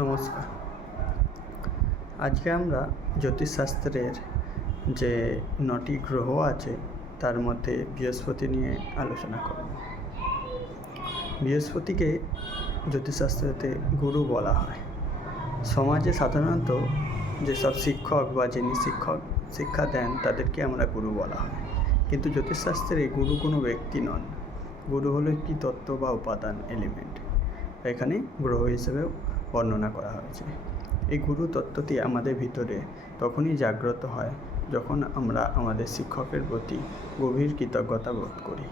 নমস্কার। আজকে আমরা জ্যোতিষশাস্ত্রের যে ৯টি গ্রহ আছে তার মধ্যে বৃহস্পতি নিয়ে আলোচনা করব। বৃহস্পতিকে জ্যোতিষশাস্ত্রতে গুরু বলা হয়। সমাজে সাধারণত যেসব শিক্ষক বা যিনি শিক্ষা দেন তাদেরকে আমরা গুরু বলা হয়, কিন্তু জ্যোতিষশাস্ত্রে গুরু কোনো ব্যক্তি নন। গুরু হলো একটি তত্ত্ব বা উপাদান এলিমেন্ট। এখানে গ্রহ হিসেবেও বর্ণনা করা হয়েছে। এই গুরু তত্ত্বটি আমাদের ভিতরে তখনই জাগ্রত হয় যখন আমরা আমাদের শিক্ষকের প্রতি গভীর কৃতজ্ঞতা বোধ করি।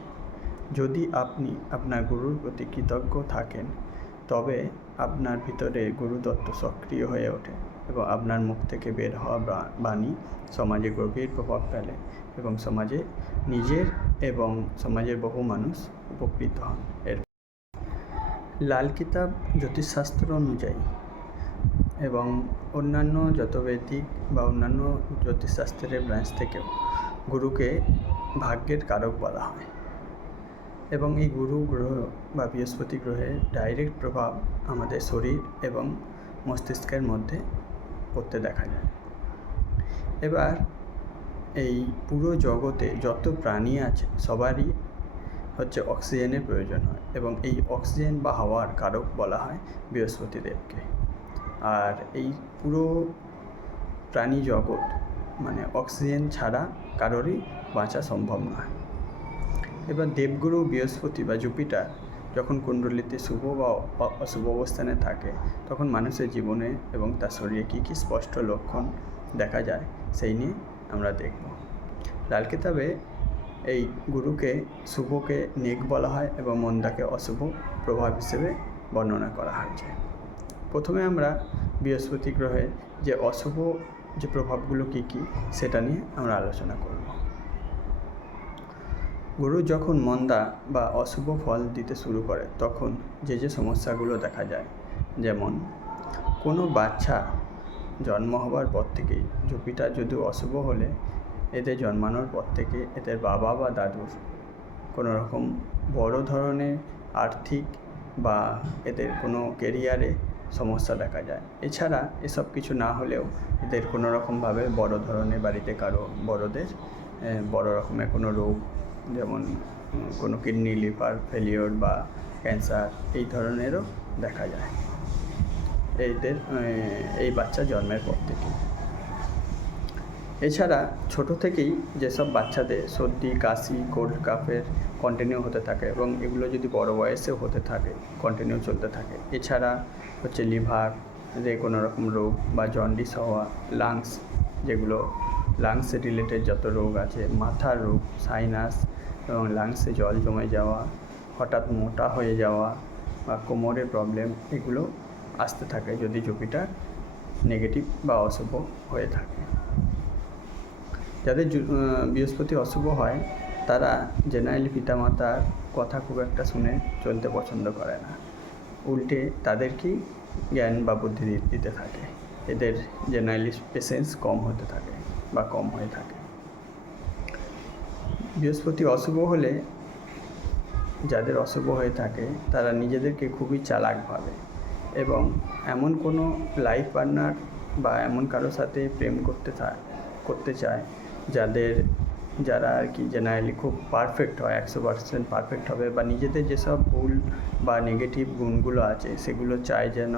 যদি আপনি আপনার গুরুর প্রতি কৃতজ্ঞ থাকেন, তবে আপনার ভিতরে গুরুতত্ত্ব সক্রিয় হয়ে ওঠে এবং আপনার মুখ থেকে বের হওয়া বাণী সমাজে গভীর প্রভাব ফেলে এবং সমাজে নিজের এবং সমাজের বহু মানুষ উপকৃত হন। লাল কিতাব জ্যোতিষশাস্ত্র অনুযায়ী এবং অন্যান্য যত বৈদিক বা অন্যান্য জ্যোতিষশাস্ত্রের ব্রাঞ্চ থেকেও গুরুকে ভাগ্যের কারক বলা হয় এবং এই গুরু গ্রহ বা বৃহস্পতি গ্রহের ডাইরেক্ট প্রভাব আমাদের শরীর এবং মস্তিষ্কের মধ্যে পড়তে দেখা যায়। এবার এই পুরো জগতে যত প্রাণী আছে সবারই হচ্ছে অক্সিজেনের প্রয়োজন হয় এবং এই অক্সিজেন বা হাওয়ার কারক বলা হয় বৃহস্পতি দেবকে। আর এই পুরো প্রাণী জগৎ মানে অক্সিজেন ছাড়া কারোরই বাঁচা সম্ভব নয়। এবার দেবগুরু বৃহস্পতি বা জুপিটার যখন কুণ্ডলিতে শুভ বা অশুভ অবস্থানে থাকে, তখন মানুষের জীবনে এবং তার শরীরে কী কী স্পষ্ট লক্ষণ দেখা যায় সেই নিয়ে আমরা দেখব। লাল কিতাবে এই গুরুকে শুভকে নেক বলা হয় এবং মন্দাকে অশুভ প্রভাব হিসেবে বর্ণনা করা হয়েছে। প্রথমে আমরা বৃহস্পতি গ্রহের যে অশুভ যে প্রভাবগুলো কী কী সেটা নিয়ে আমরা আলোচনা করব। গুরু যখন মন্দা বা অশুভ ফল দিতে শুরু করে তখন যে সমস্যাগুলো দেখা যায়, যেমন কোনো বাচ্চা জন্ম হবার পর থেকেই জুপিটার যদিও অশুভ হলে এদের জন্মানোর পর থেকে এদের বাবা বা দাদুর কোনো রকম বড় ধরনের আর্থিক বা এদের কোনো কেরিয়ারে সমস্যা দেখা যায়। এছাড়া এসব কিছু না হলেও এদের কোনো রকমভাবে বড় ধরনের বাড়িতে কারো বড়দের বড় রকমের কোনো রোগ, যেমন কোনো কিডনি লিভার ফেলিওর বা ক্যান্সার এই ধরনেরও দেখা যায় এই বাচ্চা জন্মের পর থেকে। এছাড়া ছোটো থেকেই যেসব বাচ্চাদের সর্দি কাশি কোল্ড কাফের কন্টিনিউ হতে থাকে এবং এগুলো যদি বড় বয়সেও হতে থাকে কন্টিনিউ চলতে থাকে। এছাড়া হচ্ছে লিভার যে কোনো রকম রোগ বা জন্ডিস হওয়া, লাংস যেগুলো লাংসে রিলেটেড যত রোগ আছে, মাথার রোগ, সাইনাস এবং লাংসে জল জমে যাওয়া, হঠাৎ মোটা হয়ে যাওয়া বা কোমরের প্রবলেম, এগুলো আসতে থাকে যদি জুপিটার নেগেটিভ বা অশুভ হয়ে থাকে। যাদের বৃহস্পতি অশুভ হয় তারা জেনারেলি পিতামাতার কথা খুব একটা শুনে চলতে পছন্দ করে না, উল্টে তাদেরকেই জ্ঞান বা বুদ্ধি দিতে থাকে। এদের জেনারেলি পেশেন্স কম হতে থাকে বা কম হয়ে থাকে। বৃহস্পতি অশুভ হলে যাদের অশুভ হয়ে থাকে তারা নিজেদেরকে খুবই চালাক ভাবে এবং এমন কোনো লাইফ পার্টনার বা এমন কারোর সাথে প্রেম করতে চায় যারা আর কি জেনারেলি খুব পারফেক্ট হয়, 100% পারফেক্ট হবে বা নিজেদের যেসব ভুল বা নেগেটিভ গুণগুলো আছে সেগুলো চায় যেন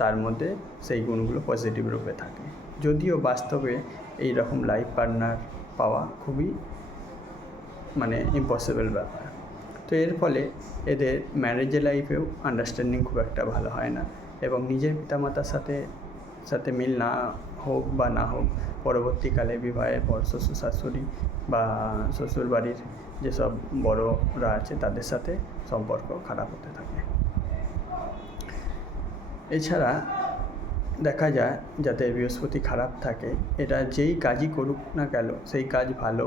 তার মধ্যে সেই গুণগুলো পজিটিভ রূপে থাকে। যদিও বাস্তবে এই রকম লাইফ পার্টনার পাওয়া খুবই ইম্পসিবল ব্যাপার। তো এর ফলে এদের ম্যারেজের লাইফেও আন্ডারস্ট্যান্ডিং খুব একটা ভালো হয় না এবং নিজের পিতামাতার সাথে মিল না হোক বা না হোক, পরবর্তীকালে বিবাহের পর শ্বশুর শাশুড়ি বা শ্বশুর বাড়ির যেসব বড়রা আছে তাদের সাথে সম্পর্ক খারাপ হতে থাকে। এছাড়া দেখা যায় যাদের বৃহস্পতি খারাপ থাকে এরা যেই কাজই করুক না কেন, সেই কাজ ভালো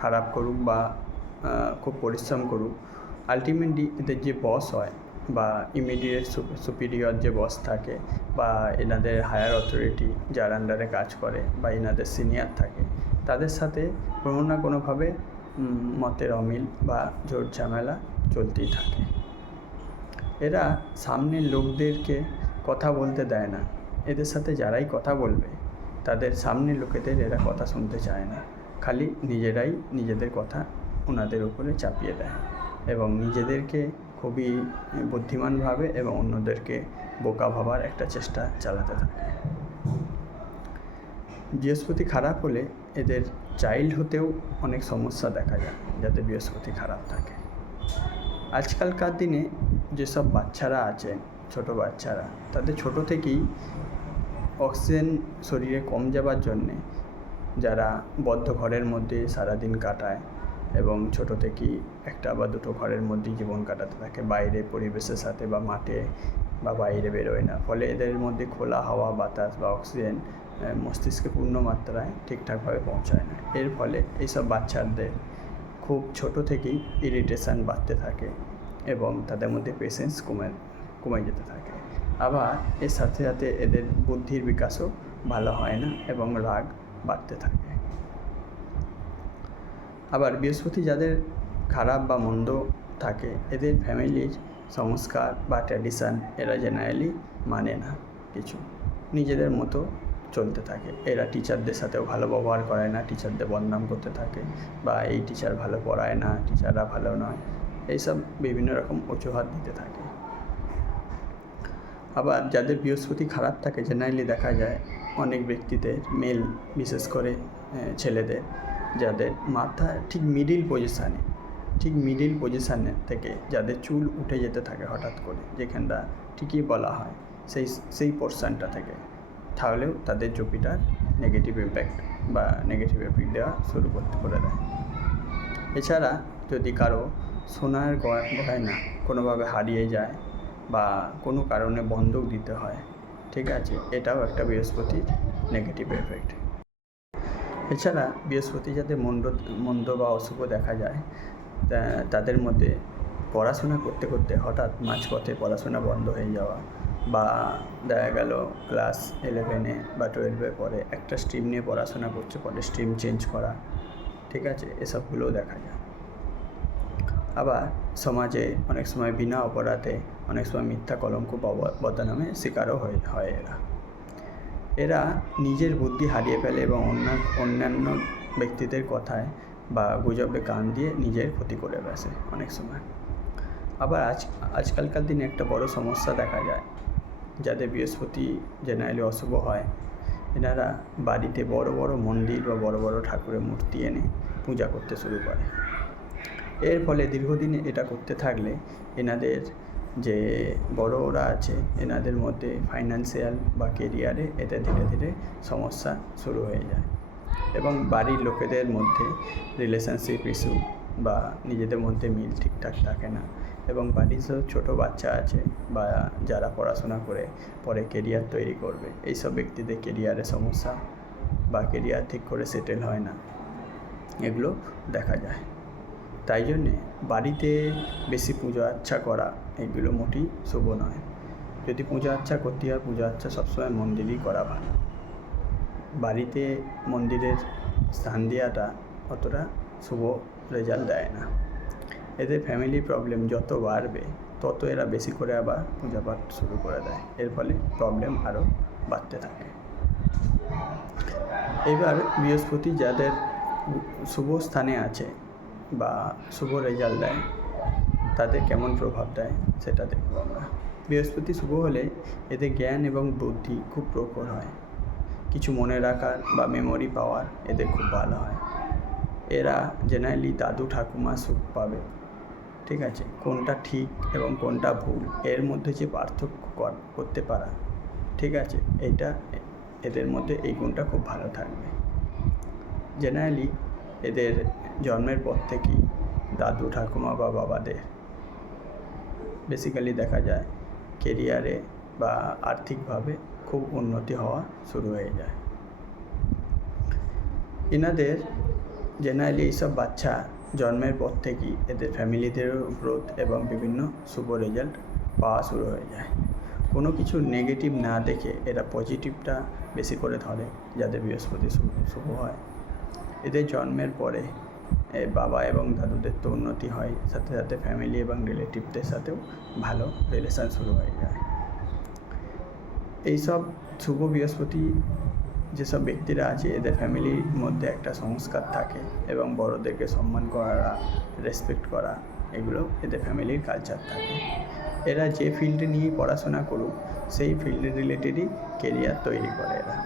খারাপ করুক বা খুব পরিশ্রম করুক, আলটিমেটলি এদের যে বস হয় বা ইমিডিয়েট সুপিরিয়র যে বস থাকে বা এনাদের হায়ার অথরিটি যার আন্ডারে কাজ করে বা এনাদের সিনিয়র থাকে, তাদের সাথে কোনো না কোনোভাবে মতের অমিল বা ঝোট ঝামেলা চলতেই থাকে। এরা সামনের লোকদেরকে কথা বলতে দেয় না। এদের সাথে যারাই কথা বলবে তাদের সামনের লোকেদের এরা কথা শুনতে চায় না, খালি নিজেরাই নিজেদের কথা ওনাদের উপরে চাপিয়ে দেয় এবং নিজেদেরকে খুবই বুদ্ধিমান ভাবে এবং অন্যদেরকে বোকা ভাবার একটা চেষ্টা চালাতে থাকে। বৃহস্পতি খারাপ হলে এদের চাইল্ড হতেও অনেক সমস্যা দেখা যায় যাতে বৃহস্পতি খারাপ থাকে। আজকালকার দিনে যেসব বাচ্চারা আছে, ছোট বাচ্চারা, তাদের ছোট থেকেই অক্সিজেন শরীরে কম যাবার জন্যে যারা বদ্ধ ঘরের মধ্যে সারাদিন কাটায় এবং ছোট থেকেই একটা বা দুটো ঘরের মধ্যেই জীবন কাটাতে থাকে, বাইরে পরিবেশের সাথে বা মাঠে বা বাইরে বেরোয় না, ফলে এদের মধ্যে খোলা হাওয়া বাতাস বা অক্সিজেন মস্তিষ্কে পূর্ণ মাত্রায় ঠিকঠাকভাবে পৌঁছায় না। এর ফলে এইসব বাচ্চাদের খুব ছোট থেকেই ইরিটেশান বাড়তে থাকে এবং তাদের মধ্যে পেশেন্স কমে যেতে থাকে। আবার এর সাথে সাথে এদের বুদ্ধির বিকাশও ভালো হয় না এবং রাগ বাড়তে থাকে। আবার বৃহস্পতি যাদের খারাপ বা মন্দ থাকে, এদের ফ্যামিলির সংস্কার বা ট্র্যাডিশান এরা জেনারেলি মানে না, কিছু নিজেদের মতো চলতে থাকে। এরা টিচারদের সাথেও ভালো ব্যবহার করে না, টিচারদের বদনাম করতে থাকে বা এই টিচার ভালো পড়ায় না, টিচাররা ভালো নয়, এইসব বিভিন্ন রকম অজুহাত দিতে থাকে। আবার যাদের বৃহস্পতি খারাপ থাকে জেনারেলি দেখা যায় অনেক ব্যক্তিদের, মেল বিশেষ করে ছেলেদের, যাদের মাথা ঠিক মিডিল পজিশানে থেকে যাদের চুল উঠে যেতে থাকে হঠাৎ করে, যেখানটা ঠিকই বলা হয় সেই পোর্শনটা থেকে, তাহলেও তাদের জুপিটার নেগেটিভ ইম্প্যাক্ট বা নেগেটিভ এফেক্ট দেওয়া শুরু করে দেয়। এছাড়া যদি কারো সোনার গয়না কোনোভাবে হারিয়ে যায় বা কোনো কারণে বন্ধক দিতে হয়, ঠিক আছে, এটাও একটা বৃহস্পতির নেগেটিভ এফেক্ট। এছাড়া বৃহস্পতি যাতে মন্দ বা অশুভ দেখা যায়, তাদের মধ্যে পড়াশোনা করতে করতে হঠাৎ মাঝপথে পড়াশোনা বন্ধ হয়ে যাওয়া বা দেখা গেল ক্লাস 11-এ বা 12-এ পরে একটা স্ট্রিম নিয়ে পড়াশোনা করছে, পরে স্ট্রিম চেঞ্জ করা, ঠিক আছে, এসবগুলোও দেখা যায়। আবার সমাজে অনেক সময় বিনা অপরাধে অনেক সময় মিথ্যা কলঙ্ক বদনামে শিকারও হয় এরা নিজের বুদ্ধি হারিয়ে ফেলে এবং অন্যান্য ব্যক্তিদের কথায় বা গুজবে কান দিয়ে নিজের ক্ষতি করে বসে অনেক সময়। আবার আজকালকার দিনে একটা বড় সমস্যা দেখা যায়, যাদের বৃহস্পতি জেনারেলি অশুভ হয়, এনারা বাড়িতে বড় বড় মন্দির বা বড় বড় ঠাকুরের মূর্তি এনে পূজা করতে শুরু করে। এর ফলে দীর্ঘদিনে এটা করতে থাকলে এনাদের যে বড়রা আছে এনাদের মধ্যে ফাইন্যান্সিয়াল বা কেরিয়ারে এতে ধীরে ধীরে সমস্যা শুরু হয়ে যায় এবং বাড়ির লোকেদের মধ্যে রিলেশনশিপ ইস্যু বা নিজেদের মধ্যে মিল ঠিকঠাক থাকে না এবং বাড়ির সব ছোটো বাচ্চা আছে বা যারা পড়াশোনা করে পরে কেরিয়ার তৈরি করবে, এইসব ব্যক্তিদের কেরিয়ারে সমস্যা বা কেরিয়ার ঠিক করে সেটেল হয় না, এগুলো দেখা যায়। তাই জন্যে বাড়িতে বেশি পূজা আর্চা করা এগুলো মোটেই শুভ নয়। যদি পূজা আর্চা করতে হয়, পূজা আর্চা সবসময় মন্দিরেই করা ভালো। বাড়িতে মন্দিরের স্থান দেওয়াটা অতটা শুভ রেজাল্ট দেয় না। এদের ফ্যামিলি প্রবলেম যত বাড়বে তত এরা বেশি করে আবার পূজা পাঠ শুরু করে দেয়, এর ফলে প্রবলেম আরও বাড়তে থাকে। এবার বৃহস্পতি যাদের শুভ স্থানে আছে বা শুভ রেজাল্ট দেয় তাদের কেমন প্রভাব দেয় সেটা দেখব আমরা। বৃহস্পতি শুভ হলে এদের জ্ঞান এবং বুদ্ধি খুব প্রখর হয়, কিছু মনে রাখার বা মেমোরি পাওয়ার এদের খুব ভালো হয়। এরা জেনারেলি দাদু ঠাকুমা সুখ পাবে, ঠিক আছে, কোনটা ঠিক এবং কোনটা ভুল এর মধ্যে যে পার্থক্য করতে পারা, ঠিক আছে, এইটা এদের মধ্যে এই গুণটা খুব ভালো থাকবে। জেনারেলি এদের জন্মের পর থেকেই দাদু ঠাকুমা বা বাবাদের বেসিক্যালি দেখা যায় কেরিয়ারে বা আর্থিকভাবে খুব উন্নতি হওয়া শুরু হয়ে যায়। এনাদের জেনারেলি এইসব বাচ্চা জন্মের পর থেকেই এদের ফ্যামিলিদেরও গ্রোথ এবং বিভিন্ন শুভ রেজাল্ট পাওয়া শুরু হয়ে যায়। কোনো কিছু নেগেটিভ না দেখে এরা পজিটিভটা বেশি করে ধরে, যাদের বৃহস্পতি শুভ হয়। এদের জন্মের পরে বাবা এবং দাদুদের তো উন্নতি হয়, সাথে সাথে ফ্যামিলি এবং রিলেটিভদের সাথেও ভালো রিলেশান শুরু হয়ে যায়। এইসব শুভ বৃহস্পতি যেসব ব্যক্তিরা আছে এদের ফ্যামিলির মধ্যে একটা সংস্কার থাকে এবং বড়োদেরকে সম্মান করা, রেসপেক্ট করা, এগুলো এদের ফ্যামিলির কালচার থাকে। এরা যে ফিল্ডে নিয়ে পড়াশোনা করুক সেই ফিল্ড রিলেটেডই কেরিয়ার তৈরি করে এরা।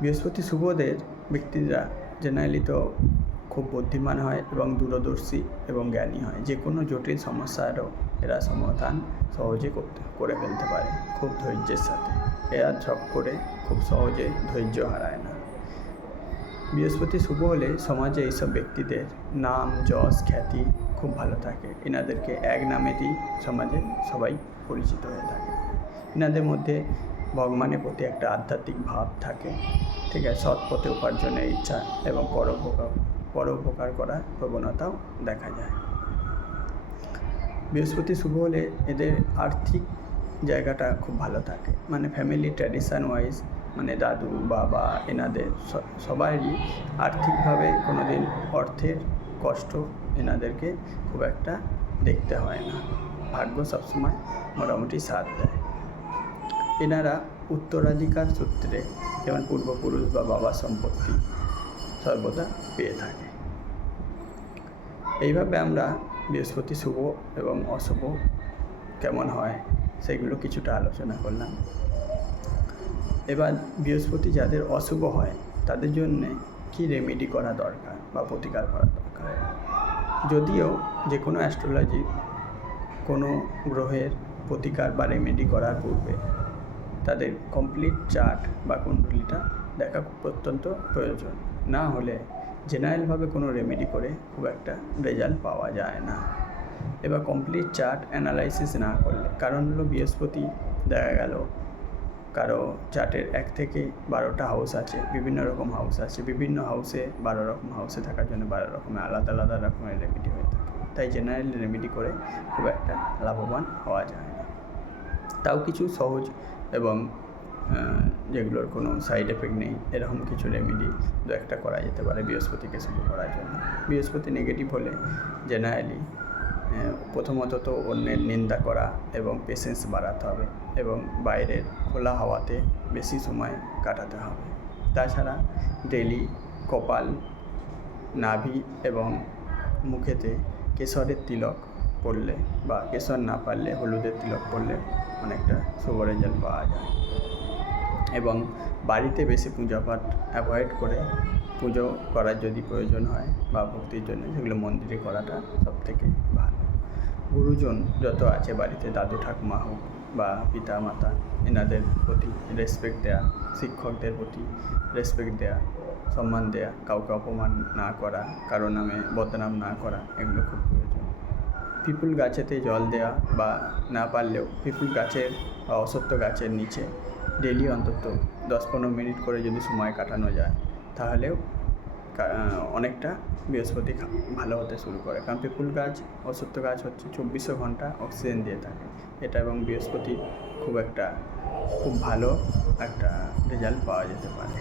বৃহস্পতি শুভদের ব্যক্তিরা জেনারেলি তো খুব বুদ্ধিমান হয় এবং দূরদর্শী এবং জ্ঞানী হয়। যে কোনো জটিল সমস্যারও এরা সমাধান সহজে করে ফেলতে পারে খুব ধৈর্যের সাথে। এরা ঝপ করে খুব সহজে ধৈর্য হারায় না। বৃহস্পতি শুভ হলে সমাজে এইসব ব্যক্তিদের নাম, যশ, খ্যাতি খুব ভালো থাকে। এনাদেরকে এক নামেতেই সমাজে সবাই পরিচিত হয়ে থাকে। এনাদের মধ্যে ভগবানের প্রতি একটা আধ্যাত্মিক ভাব থাকে, ঠিক আছে, সৎ পথে উপার্জনের ইচ্ছা এবং পরোপকার করার প্রবণতাও দেখা যায়। বৃহস্পতি শুভ হলে এদের আর্থিক জায়গাটা খুব ভালো থাকে, মানে ফ্যামিলি ট্র্যাডিশন ওয়াইজ, মানে দাদু, বাবা, এনাদের সবারই আর্থিকভাবে কোনো দিন অর্থের কষ্ট এনাদেরকে খুব একটা দেখতে হয় না। ভাগ্য সবসময় মোটামুটি সাথ দেয়। এনারা উত্তরাধিকার সূত্রে যেমন পূর্বপুরুষ বা বাবার সম্পত্তি সর্বদা পেয়ে থাকে। এইভাবে আমরা বৃহস্পতি শুভ এবং অশুভ কেমন হয় সেগুলো কিছুটা আলোচনা করলাম। এবার বৃহস্পতি যাদের অশুভ হয় তাদের জন্যে কী রেমেডি করা দরকার বা প্রতিকার করা দরকার। যদিও যে কোনো অ্যাস্ট্রোলজি কোনো গ্রহের প্রতিকার বা রেমেডি করার পূর্বে তাদের কমপ্লিট চার্ট বা কুণ্ডলিটা দেখা খুব অত্যন্ত প্রয়োজন। না হলে জেনারেলভাবে কোনো রেমেডি করে খুব একটা রেজাল্ট পাওয়া যায় না। এবার কমপ্লিট চার্ট অ্যানালাইসিস না করলে, কারণ হলো বৃহস্পতি দেখা গেল কারো চার্টের 1 থেকে 12টা হাউস আছে, বিভিন্ন রকম হাউস আছে, বিভিন্ন হাউসে 12 রকম হাউসে থাকার জন্য 12 রকমের আলাদা আলাদা রকমের রেমেডি হয়ে থাকে। তাই জেনারেল রেমেডি করে খুব একটা লাভবান হওয়া যায় না। তাও কিছু সহজ এবং যেগুলোর কোনো সাইড এফেক্ট নেই এরকম কিছু রেমেডি দু একটা করা যেতে পারে বৃহস্পতিকে শুভ করার জন্য। বৃহস্পতি নেগেটিভ হলে জেনারেলি প্রথমত তো অন্যের নিন্দা করা এবং পেশেন্স বাড়াতে হবে এবং বাইরের খোলা হাওয়াতে বেশি সময় কাটাতে হবে। তাছাড়া ডেলি কপাল, নাভি এবং মুখেতে কেশরের তিলক পড়লে বা কেশর না পারলে হলুদের তিলক পড়লে অনেকটা শুভ রেজাল্ট পাওয়া যায়। এবং বাড়িতে বেশি পূজাপাঠ অ্যাভয়েড করে পুজো করার যদি প্রয়োজন হয় বা ভক্তির জন্য সেগুলো মন্দিরে করাটা সবথেকে ভালো। গুরুজন যত আছে বাড়িতে, দাদু ঠাকুমা হোক বা পিতা মাতা, এনাদের প্রতি রেসপেক্ট দেওয়া, শিক্ষকদের প্রতি রেসপেক্ট দেওয়া, সম্মান দেওয়া, কাউকে অপমান না করা, কারো নামে বদনাম না করা, এগুলো খুব প্রয়োজন। পিপুল গাছেতে জল দেওয়া বা না পারলেও পিপুল গাছের বা অশ্বত্থ গাছের নিচে ডেলি অন্তত 10-15 মিনিট করে যদি সময় কাটানো যায় তাহলেও অনেকটা বৃহস্পতি ভালো হতে শুরু করে। কারণ পিপুল গাছ, অশ্বত্থ গাছ হচ্ছে 24 ঘন্টা অক্সিজেন দিয়ে থাকে এটা, এবং বৃহস্পতি খুব ভালো একটা রেজাল্ট পাওয়া যেতে পারে।